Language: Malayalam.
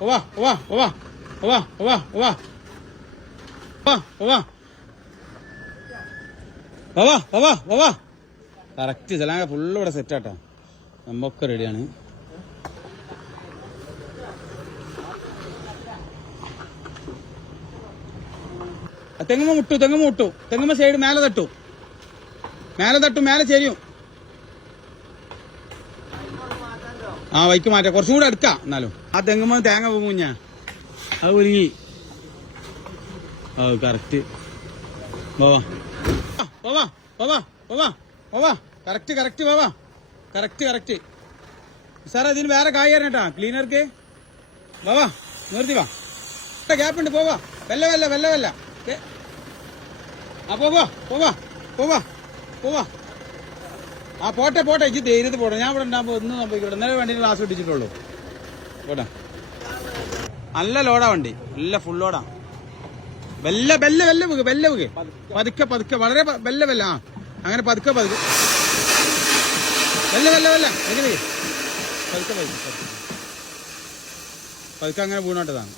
Ova, ova, ova, ova, ova, ova. Ova, ova. ova, ova, ova. Correct ചെലാങ്ക full ഇവിടെ സെറ്റാട്ടാ നമ്മൊക്കെ റെഡിയാണ് തെങ്ങുമ്മ മുട്ടു തെങ്ങുമ്മ മുട്ടു തെങ്ങുമ്മ സൈഡ് മേലെ തട്ടു മേലെ തട്ടു മേലെ ചെരിയും ആ വൈക്ക് മാറ്റാം. കുറച്ചും കൂടെ അടുക്കാം എന്നാലും. ആ തെങ്ങുമ്പോ തേങ്ങ പോകും ഞാൻ അത് ഒരുങ്ങി. ഓ കറക്റ്റ് പോവാ. പോവാ പോവാ പോവാ കറക്റ്റ് കറക്റ്റ് പോവാ. കറക്റ്റ് കറക്റ്റ് സാറേ ഇതിന് വേറെ കായ് തരണട്ടാ ക്ലീനർക്ക്. വാ നിർത്തി വാ. ഗ്യാപ്പ് ഉണ്ട് പോവാ. വെല്ല വെല്ല വെല്ല വെല്ല. ആ പോവാ പോവാ പോവാ പോവാ. ആ പോട്ടെ പോട്ടെ ഇജ്ജ് ധൈര്യത്തിൽ പോട്ടെ. ഞാൻ ഇവിടെ ഉണ്ടാകുമ്പോൾ ഒന്ന് സംഭവിക്കട്ടെ ഇന്നലെ വണ്ടി ക്ലാസ് ഇട്ടിട്ടുള്ളൂ പോട്ടെ. നല്ല ലോഡാ വണ്ടി. നല്ല ഫുൾ ലോഡാ വെല്ല വെല്ല വെല്ല വീക്ക് വെല്ല വീക്ക്. പതുക്കെ പതുക്കെ. വളരെ വെല്ല വെല്ല. ആ അങ്ങനെ പതുക്കെ പതുക്കെ. വെല്ല വെല്ല വെല്ല. എങ്ങനെ പതുക്കെ പതുക്കെ. പതുക്കെ അങ്ങനെ വീണോട്ടതാണ്.